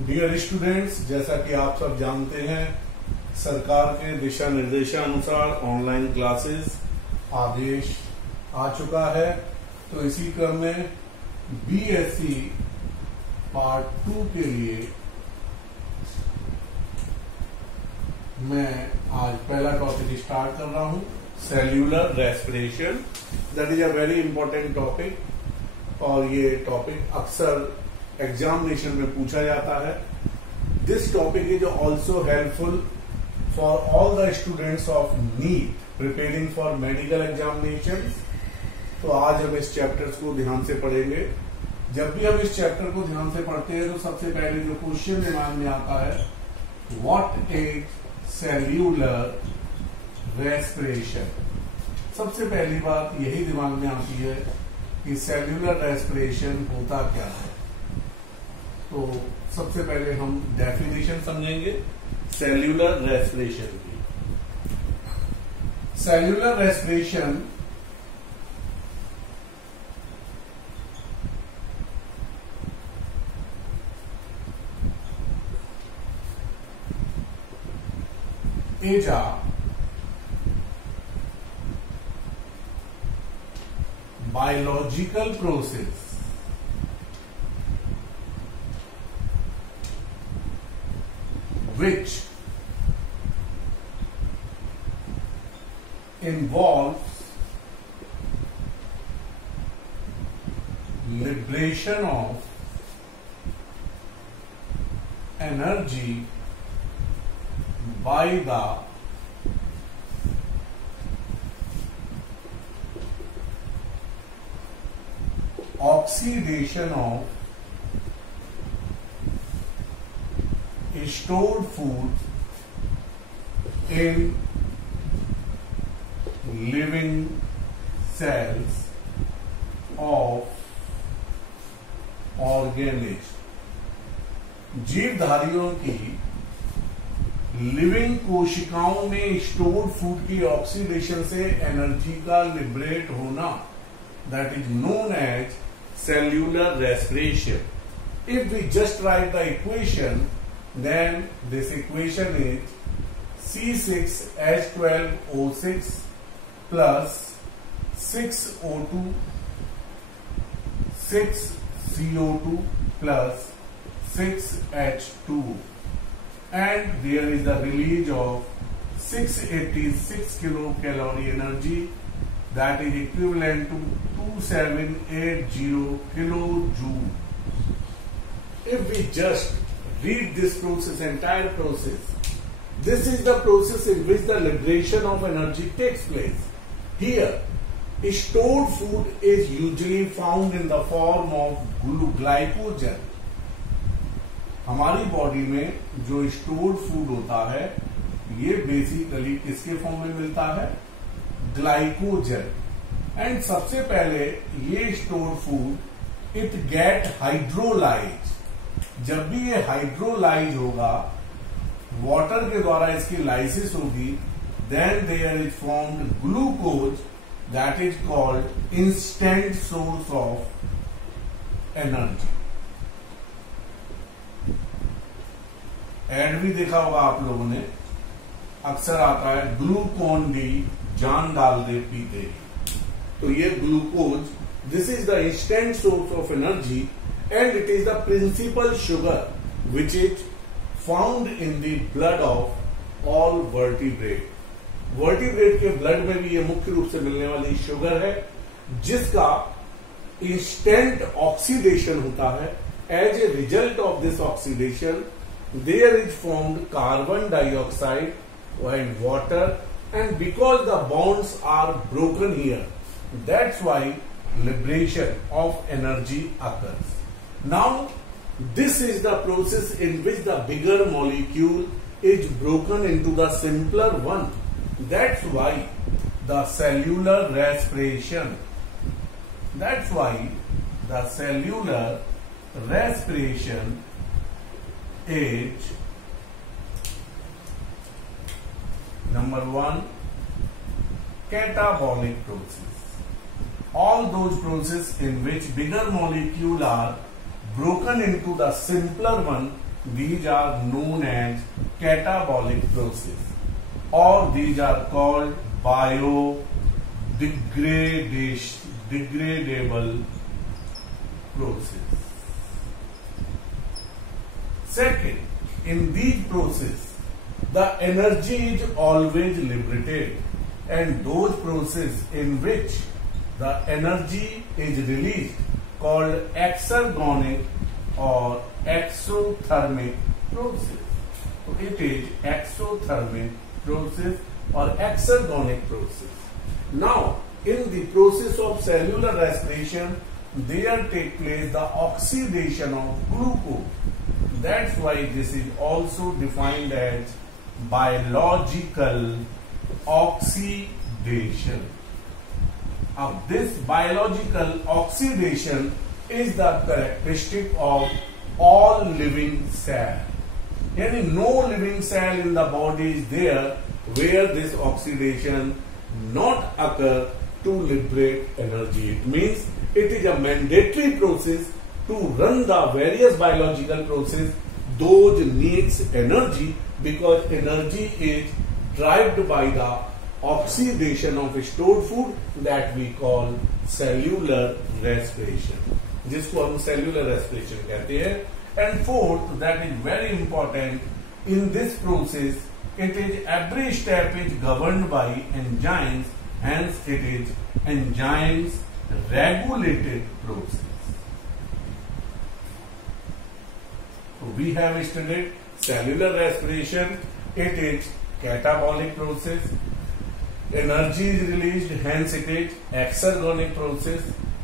Dear students, जैसा कि आप सब जानते हैं, सरकार के दिशा निर्देशानुसार ऑनलाइन क्लासेस आदेश आ चुका है। तो इसी क्रम में बीएससी पार्ट 2 के लिए मैं आज पहला टॉपिक स्टार्ट कर रहा हूं, cellular respiration. That is a very important topic और ये टॉपिक अक्सर एग्जामिनेशन में पूछा जाता है। This topic is also helpful for all the students of NEET preparing for medical examination. तो आज हम इस चैप्टर्स को ध्यान से पढ़ेंगे। जब भी हम इस चैप्टर को ध्यान से पढ़ते हैं तो सबसे पहले जो क्वेश्चन दिमाग में आता है, व्हाट इज सेल्यूलर रेस्पिरेशन। सबसे पहली बात यही दिमाग में आती है कि सेल्यूलर रेस्पिरेशन होता क्या है। तो सबसे पहले हम डेफिनेशन समझेंगे सेल्यूलर रेस्पिरेशन की। Cellular respiration is a biological process which involves liberation of energy by the oxidation of stored food in living cells of organisms। जीवधारियों की लिविंग कोशिकाओं में स्टोर्ड फूड की ऑक्सीडेशन से एनर्जी का लिबरेट होना, that is known as cellular respiration. If we just write the equation, then this equation is C6H12O6 plus 6O2 6CO2 plus 6H2, and there is the release of 686 kilocalorie energy, that is equivalent to 2780 kilojoule. If we just read this process, entire process, this is the process in which the liberation of energy takes place. Here, stored food is usually found in the form of glycogen. हमारी body में जो stored food होता है ये basically किसके form में मिलता है? ग्लाइकोजन। एंड सबसे पहले ये stored food it get hydrolyse. जब भी ये हाइड्रोलाइज होगा, वाटर के द्वारा इसकी लाइसिस होगी, then there is formed glucose, that is called instant source of energy. एड भी देखा होगा आप लोगों ने, अक्सर आता है ग्लूकोन डी, जान डाल दे पीते। तो ये glucose, this is the instant source of energy and it is the principal sugar which is found in the blood of all vertebrate। Vertebrate के ब्लड में भी ये मुख्य रूप से मिलने वाली शुगर है, जिसका इंस्टेंट ऑक्सीडेशन होता है। As a result of this oxidation there is formed carbon dioxide and water, and because the bonds are broken here, that's why liberation of energy occurs. Now, this is the process in which the bigger molecule is broken into the simpler one. That's why the cellular respiration. That's why the cellular respiration is number 1, catabolic process. All those processes in which bigger molecule are broken into the simpler one these are known as catabolic process, or these are called biodegradable process. Second, in these process, the energy is always liberated, and those processes in which the energy is released called exergonic or exothermic process. So it is exothermic process or exergonic process. Now, in the process of cellular respiration, there take place the oxidation of glucose. That's why this is also defined as biological oxidation. Now, this biological oxidation is the characteristic of all living cells. Yani no living cell in the body is there where this oxidation not occur to liberate energy. It means it is a mandatory process to run the various biological process. Those needs energy because energy is derived by the oxidation of stored food that we call cellular respiration, जिसको हम cellular respiration कहते हैं. And fourth, that is very important, in this process it is every step is governed by enzymes, hence it is enzymes regulated process. So we have studied cellular respiration. It is catabolic process. Energy is released, hence it is exergonic process.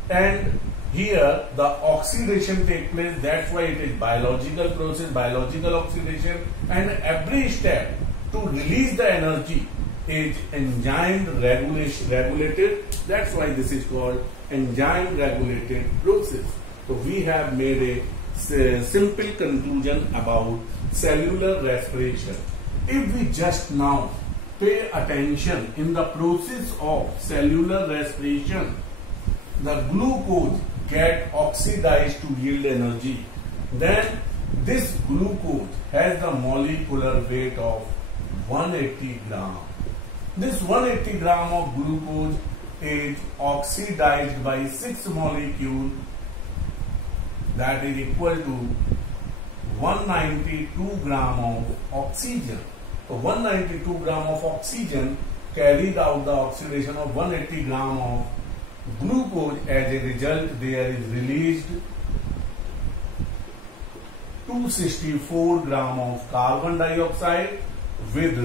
And here the oxidation takes place, that's why it is biological process, biological oxidation. And every step to release the energy is enzyme regulated. That's why this is called enzyme regulated process. So we have made a simple conclusion about cellular respiration. If we just now pay attention in the process of cellular respiration, the glucose get oxidized to yield energy. Then this glucose has the molecular weight of 180 gram. This 180 gram of glucose is oxidized by 6 molecules, that is equal to 192 gram of oxygen. So 192 gram of oxygen carried out the oxidation of 180 gram of glucose. As a result, there is released 264 gram of carbon dioxide with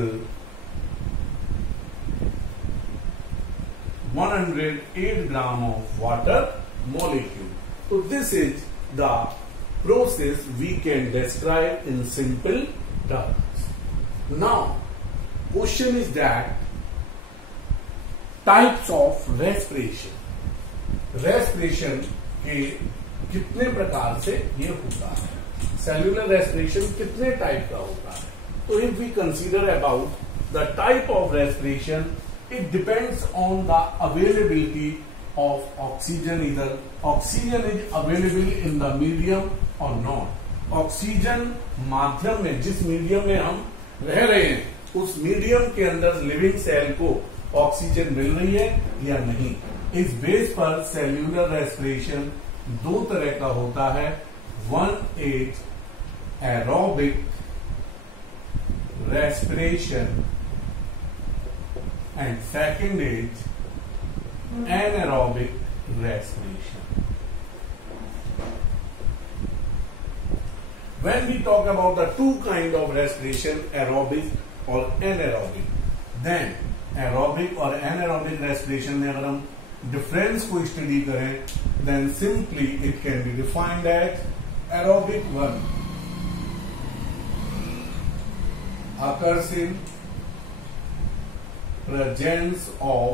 108 gram of water molecule. So this is the process we can describe in simple terms. Now, question is that types of respiration. Respiration के कितने प्रकार से ये होता है, cellular respiration कितने type का होता है. तो if we consider about the type of respiration, it depends on the availability of oxygen. इधर oxygen is available in the medium और नॉट. ऑक्सीजन माध्यम में, जिस मीडियम में हम रह रहे हैं, उस मीडियम के अंदर लिविंग सेल को ऑक्सीजन मिल रही है या नहीं. इस बेस पर सेल्यूलर रेस्पिरेशन दो तरह का होता है. One is aerobic respiration and second is anaerobic respiration. When we talk about the two kind of respiration, aerobic or anaerobic, then aerobic और anaerobic respiration में अगर हम डिफरेंस को स्टडी करें, then simply it can be defined as aerobic one occurs in presence of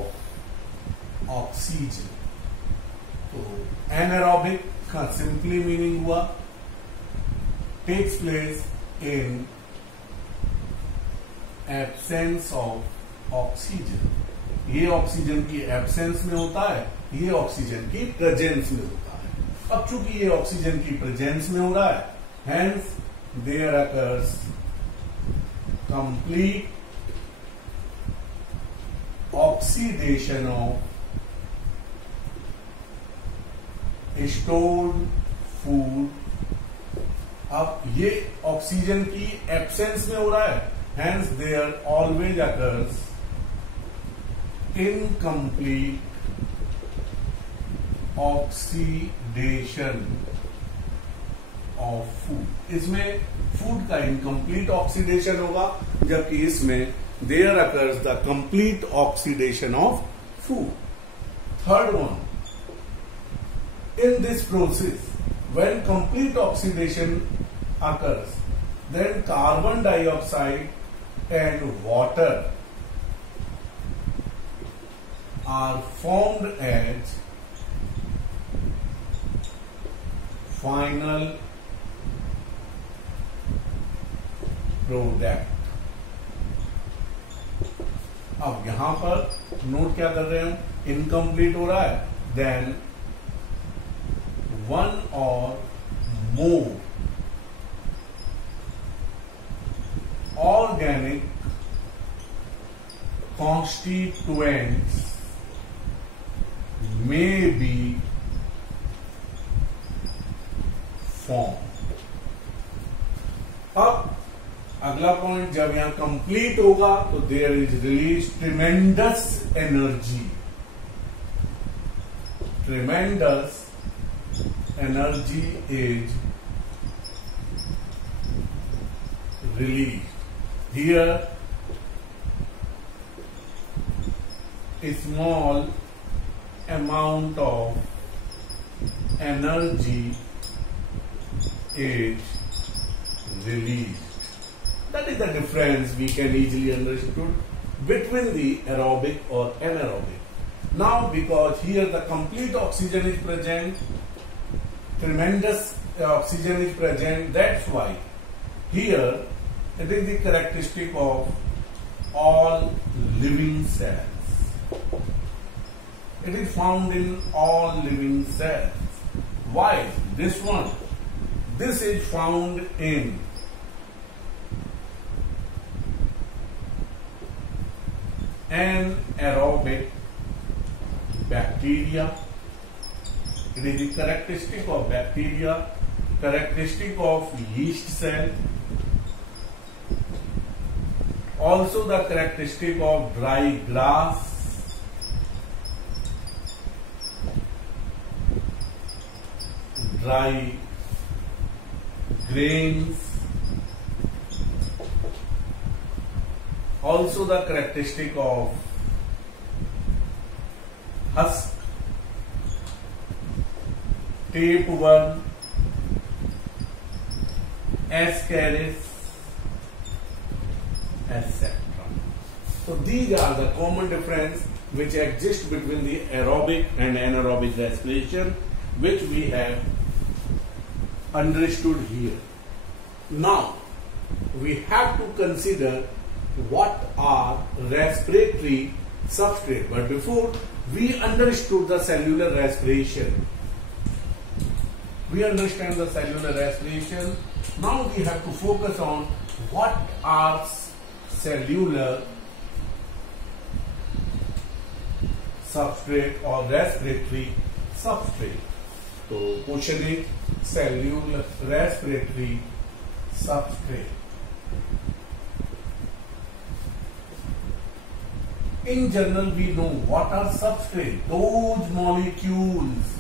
oxygen. तो anaerobic का simply meaning हुआ takes place in absence of oxygen. ये ऑक्सीजन की एब्सेंस में होता है, ये ऑक्सीजन की प्रेजेंस में होता है. अब चूंकि ये ऑक्सीजन की प्रेजेंस में हो रहा है, hence there occurs complete oxidation of stored food. अब ये ऑक्सीजन की एब्सेंस में हो रहा है, hence there always occurs incomplete oxidation of food. इसमें फूड का इनकम्प्लीट ऑक्सीडेशन होगा, जबकि इसमें there occurs the complete oxidation of food. Third one, in this process, when complete oxidation occurs, then carbon dioxide and water are formed as final product. अब यहां पर note क्या कर रहे हैं, इनकम्प्लीट हो रहा है, then one or more organic constituents may be formed. अब अगला पॉइंट, जब यहां कंप्लीट होगा तो there is release tremendous energy. Tremendous energy is released. Here a small amount of energy is released. That is the difference we can easily understood between the aerobic or anaerobic. Now, because here the complete oxygen is present, tremendous oxygen is present, that's why here it is the characteristic of all living cells. It is found in all living cells. Why this one? This is found in anaerobic bacteria. It is the characteristic of bacteria, characteristic of yeast cell, also the characteristic of dry grass, dry grains, also the characteristic of husk, tapeworm, ascaris, etc. So these are the common difference which exist between the aerobic and anaerobic respiration, which we have understood here. Now we have to consider what are respiratory substrate. But before we understood the cellular respiration, we understand the cellular respiration. Now we have to focus on what are cellular substrate or respiratory substrate. So question is cellular respiratory substrate. In general, we know what are substrate. Those molecules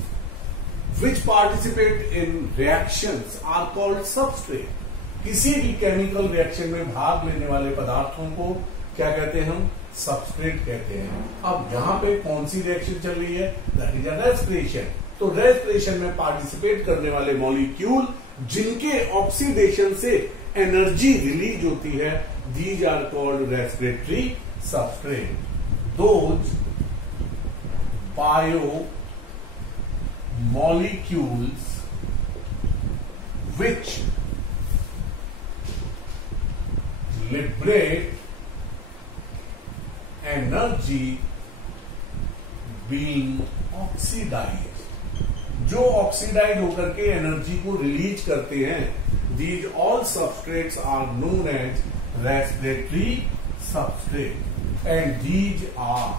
which participate in reactions are called substrate. किसी भी chemical reaction में भाग लेने वाले पदार्थों को क्या कहते हैं, हम सबस्ट्रेट कहते हैं. अब यहाँ पे कौन सी रिएक्शन चल रही है, दैट इज अ रेस्पिरेशन. तो रेस्पिरेशन में पार्टिसिपेट करने वाले मॉलिक्यूल जिनके ऑक्सीडेशन से एनर्जी रिलीज होती है, these are called respiratory substrate. Those biomolecules which liberate energy being oxidized. जो ऑक्सीडाइज होकर के एनर्जी को रिलीज करते हैं, These all substrates are known as respiratory substrate, and these are,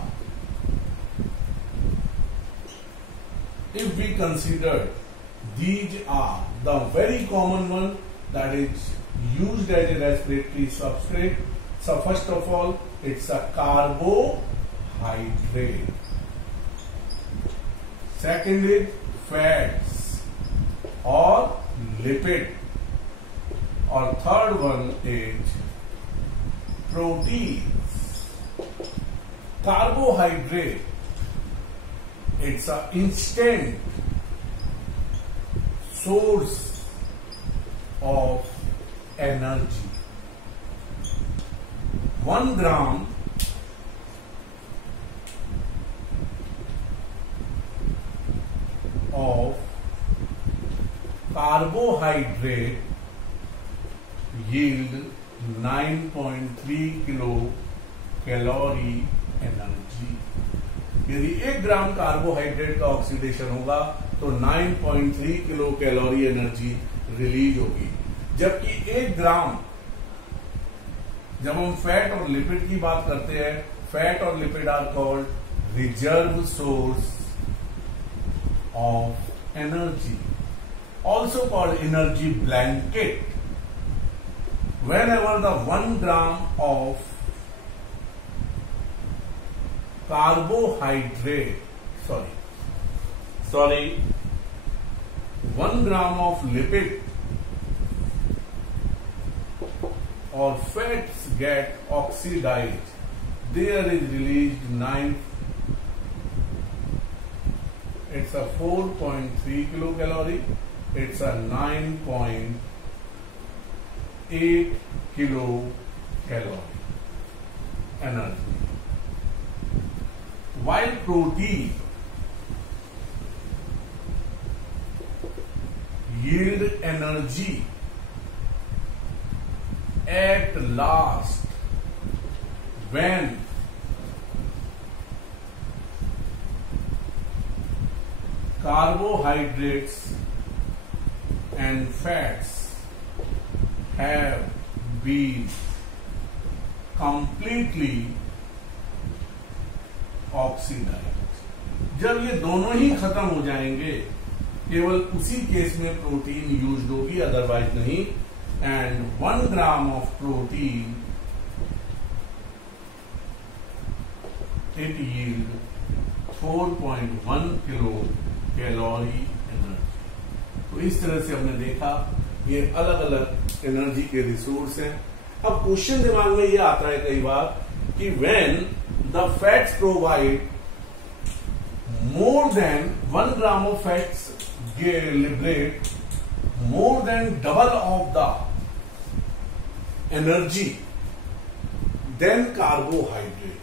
if we consider, these are the very common one that is used as a respiratory substrate. So first of all, it's a carbohydrate. Second is fats or lipid, or third one is proteins. Carbohydrate, it's an instant source of energy. 1 gram of carbohydrate yield 9.3 kilo calorie energy. यदि 1 ग्राम carbohydrate का oxidation होगा तो 9.3 kilo calorie energy release होगी. जबकि 1 ग्राम, जब हम fat और lipid की बात करते हैं, फैट और lipid are called reserve source of energy, also called energy blanket. Whenever the 1 gram of carbohydrate, 1 gram of lipid or fats get oxidized, there is released 9. It's a 4.3 kilocalorie. It's a 9.8 kilocalorie energy. While protein yield energy at last when carbohydrates and fats have been completely oxidized. जब ये दोनों ही खत्म हो जाएंगे, केवल उसी case में protein used होगी, अदरवाइज नहीं. And 1 gram of protein it yield 4.1 kilo calorie energy. तो इस तरह से हमने देखा ये अलग अलग एनर्जी के रिसोर्स हैं. अब क्वेश्चन दिमाग में ये आता है कई बार कि when the fats provide more than 1 gram of fats liberate more than double of the energy than carbohydrate.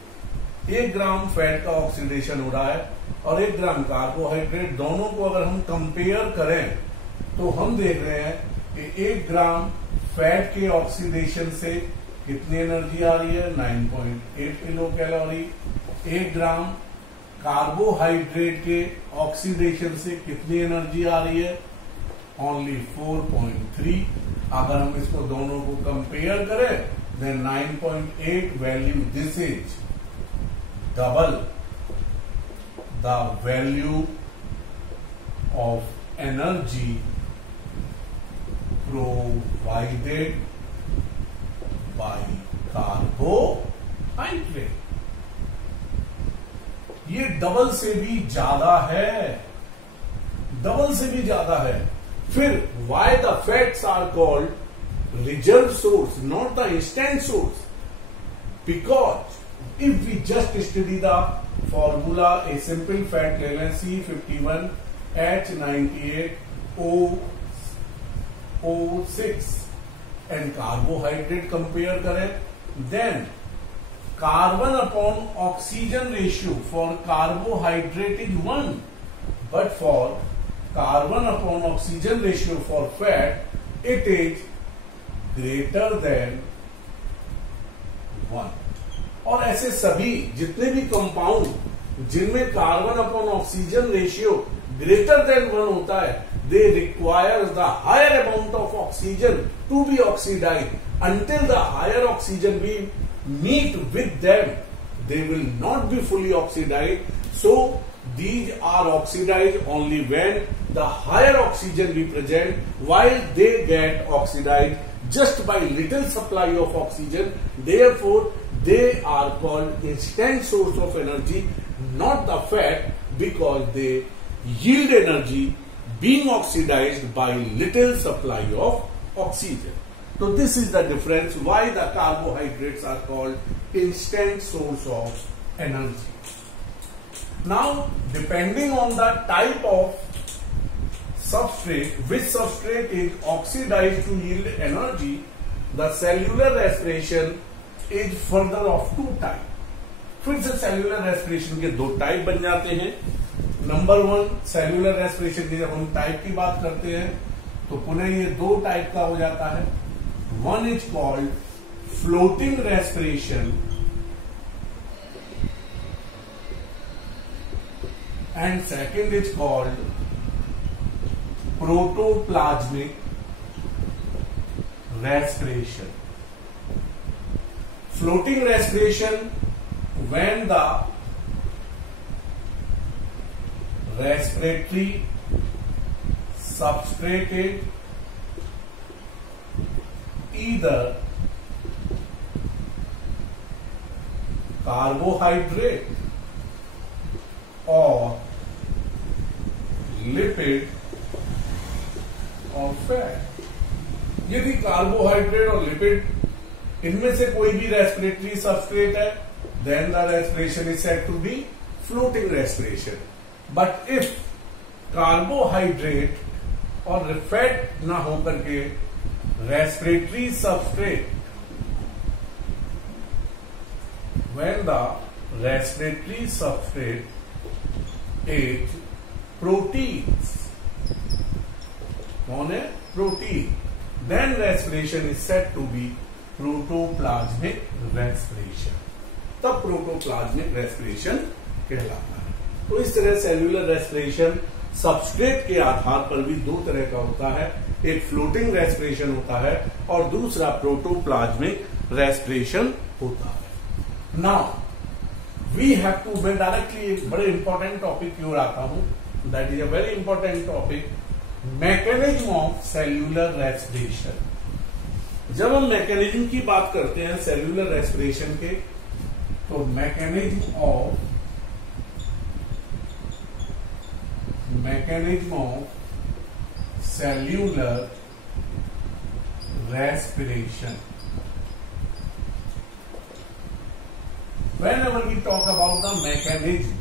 1 gram fat का ऑक्सीडेशन हो रहा है और 1 ग्राम कार्बोहाइड्रेट, दोनों को अगर हम कंपेयर करें तो हम देख रहे हैं कि 1 ग्राम फैट के ऑक्सीडेशन से कितनी एनर्जी आ रही है, 9.8 किलो कैलोरी. 1 ग्राम कार्बोहाइड्रेट के ऑक्सीडेशन से कितनी एनर्जी आ रही है, ओनली 4.3. अगर हम इसको दोनों को कंपेयर करें then 9.8 value, this is double the value of energy provided by carbohydrate. ये डबल से भी ज्यादा है, डबल से भी ज्यादा है. फिर why the fats are called reserve source, not the instant source? Because if we just study the formula, a simple fat ले लें C51H98O6 and carbohydrate compare करें, then carbon upon oxygen ratio for carbohydrate is 1, but for carbon upon oxygen ratio for fat it is greater than 1. और ऐसे सभी जितने भी compound जिनमें carbon upon oxygen ratio greater than 1 होता है, they require the higher amount of oxygen to be oxidized. Until the higher oxygen we meet with them, they will not be fully oxidized. So these are oxidized only when the higher oxygen be present, while they get oxidized just by little supply of oxygen. Therefore, they are called instant source of energy, not the fat, because they yield energy being oxidized by little supply of oxygen. So this is the difference why the carbohydrates are called instant source of energy. Now, depending on the type of substrate, which substrate is oxidized to yield energy, the cellular respiration is further of two type. फिर से cellular respiration के दो type बन जाते हैं. Number one, cellular respiration की जब हम टाइप की बात करते हैं तो पुनः ये दो टाइप का हो जाता है. One is called floating respiration and second is called protoplasmic respiration. Floating respiration, when the respiratory substrate is either carbohydrate or lipid और फैट. यदि कार्बोहाइड्रेट और लिपिड इनमें से कोई भी रेस्पिरेटरी सबस्ट्रेट है, then the respiration is said to be floating respiration. But if carbohydrate और fat ना होकर के respiratory substrate, when the respiratory substrate is proteins, कौन है? Protein. Then respiration is said to be protoplasmic respiration. तब protoplasmic respiration कहलाता है. तो इस तरह सेल्यूलर रेस्पिरेशन सबस्ट्रेट के आधार पर भी दो तरह का होता है. एक फ्लोटिंग रेस्पिरेशन होता है और दूसरा प्रोटोप्लाज्मिक रेस्पिरेशन होता है. नाउ वी हैव टू, मैं डायरेक्टली एक बड़े इंपॉर्टेंट टॉपिक की ओर आता हूं. That is a very important topic, mechanism of cellular respiration. जब हम मैकेनिज्म की बात करते हैं सेल्यूलर रेस्पिरेशन के, तो mechanism of cellular respiration. Whenever we talk about the mechanism